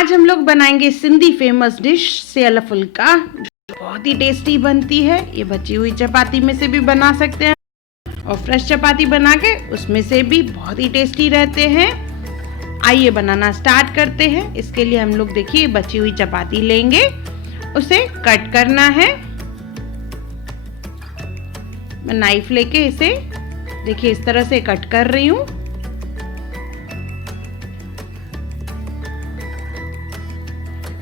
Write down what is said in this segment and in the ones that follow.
आज हम लोग बनाएंगे सिंधी फेमस डिश सेयल फुल्का। बहुत ही टेस्टी बनती है। ये बची हुई चपाती में से भी बना सकते हैं और फ्रेश चपाती बना के उसमें से भी बहुत ही टेस्टी रहते हैं। आइए बनाना स्टार्ट करते हैं। इसके लिए हम लोग देखिए बची हुई चपाती लेंगे, उसे कट करना है। मैं नाइफ लेके इसे देखिए इस तरह से कट कर रही हूँ।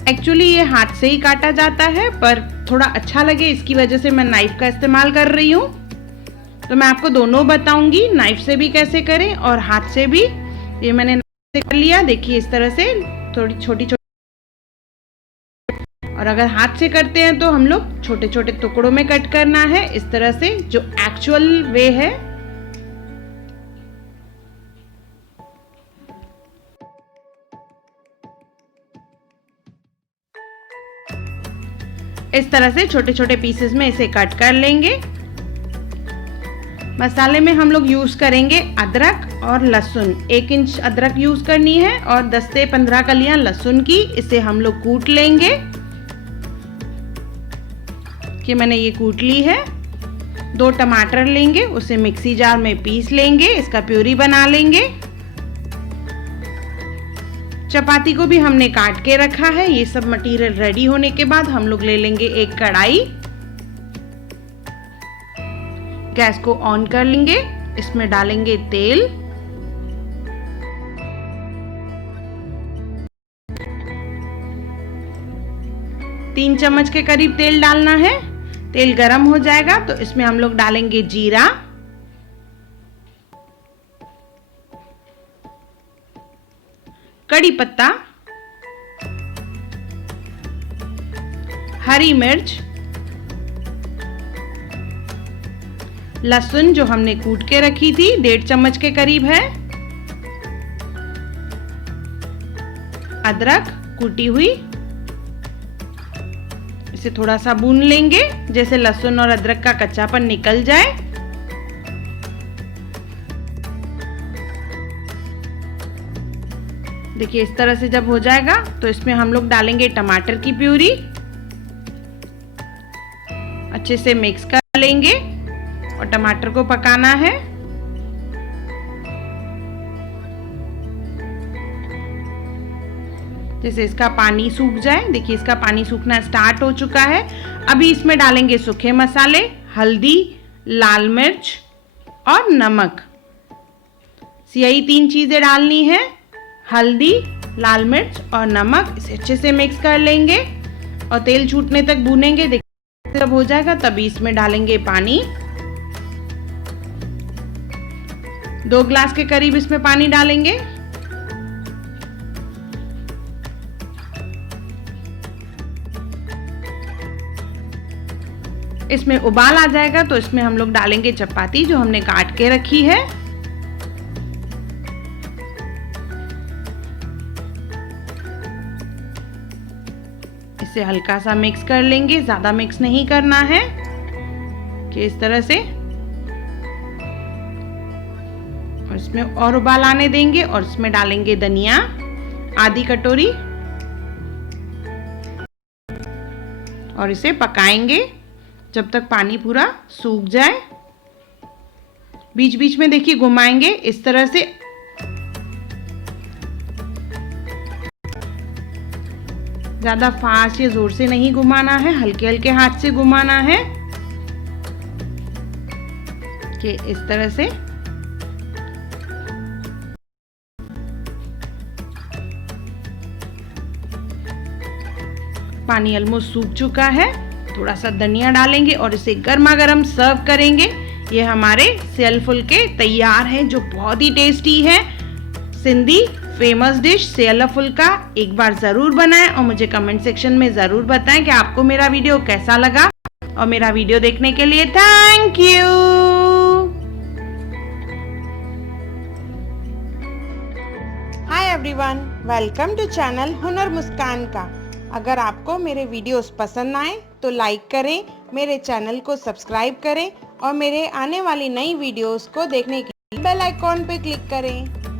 एक्चुअली ये हाथ से ही काटा जाता है, पर थोड़ा अच्छा लगे इसकी वजह से मैं नाइफ का इस्तेमाल कर रही हूँ। तो मैं आपको दोनों बताऊंगी, नाइफ से भी कैसे करें और हाथ से भी। ये मैंने नाइफ से कर लिया, देखिए इस तरह से थोड़ी छोटी छोटी। और अगर हाथ से करते हैं तो हम लोग छोटे छोटे टुकड़ों में कट करना है, इस तरह से जो एक्चुअल वे है। इस तरह से छोटे छोटे पीसेस में इसे कट कर लेंगे। मसाले में हम लोग यूज करेंगे अदरक और लहसुन। 1 इंच अदरक यूज करनी है और 10 से 15 कलियां लहसुन की। इसे हम लोग कूट लेंगे कि मैंने ये कूट ली है। 2 टमाटर लेंगे, उसे मिक्सी जार में पीस लेंगे, इसका प्यूरी बना लेंगे। चपाती को भी हमने काट के रखा है। ये सब मटेरियल रेडी होने के बाद हम लोग ले लेंगे एक कढ़ाई। गैस को ऑन कर लेंगे, इसमें डालेंगे तेल। तीन चम्मच के करीब तेल डालना है। तेल गरम हो जाएगा तो इसमें हम लोग डालेंगे जीरा, कड़ी पत्ता, हरी मिर्च, लहसुन जो हमने कूट के रखी थी 1.5 चम्मच के करीब है, अदरक कूटी हुई। इसे थोड़ा सा भून लेंगे जैसे लहसुन और अदरक का कच्चापन निकल जाए। देखिए इस तरह से जब हो जाएगा तो इसमें हम लोग डालेंगे टमाटर की प्यूरी। अच्छे से मिक्स कर लेंगे और टमाटर को पकाना है। जैसे इसका पानी सूख जाए, देखिए इसका पानी सूखना स्टार्ट हो चुका है। अभी इसमें डालेंगे सूखे मसाले, हल्दी, लाल मिर्च और नमक। यही 3 चीजें डालनी है, हल्दी, लाल मिर्च और नमक। इसे अच्छे से मिक्स कर लेंगे और तेल छूटने तक भूनेंगे। देखिए जब हो जाएगा तभी इसमें डालेंगे पानी। 2 ग्लास के करीब इसमें पानी डालेंगे। इसमें उबाल आ जाएगा तो इसमें हम लोग डालेंगे चपाती जो हमने काट के रखी है। इसे हल्का सा मिक्स कर लेंगे, ज्यादा मिक्स नहीं करना है कि इस तरह से। और इसमें और उबाल आने देंगे और इसमें डालेंगे धनिया आधी कटोरी और इसे पकाएंगे जब तक पानी पूरा सूख जाए। बीच बीच में देखिए घुमाएंगे इस तरह से। ज्यादा फास्ट या जोर से नहीं घुमाना है, हल्के हल्के हाथ से घुमाना है कि इस तरह से। पानी ऑलमोस्ट सूख चुका है। थोड़ा सा धनिया डालेंगे और इसे गर्मा गर्म सर्व करेंगे। ये हमारे सेयल फुल्के तैयार हैं जो बहुत ही टेस्टी है। सिंधी फेमस डिश सेयल फुल्का एक बार जरूर बनाएं और मुझे कमेंट सेक्शन में जरूर बताएं कि आपको मेरा वीडियो कैसा लगा। और मेरा वीडियो देखने के लिए thank you. Hi everyone, welcome to channel Hunar Muskaan का। अगर आपको मेरे वीडियोस पसंद आए तो लाइक करें, मेरे चैनल को सब्सक्राइब करें और मेरे आने वाली नई वीडियोस को देखने के लिए बेल आइकॉन पे क्लिक करें।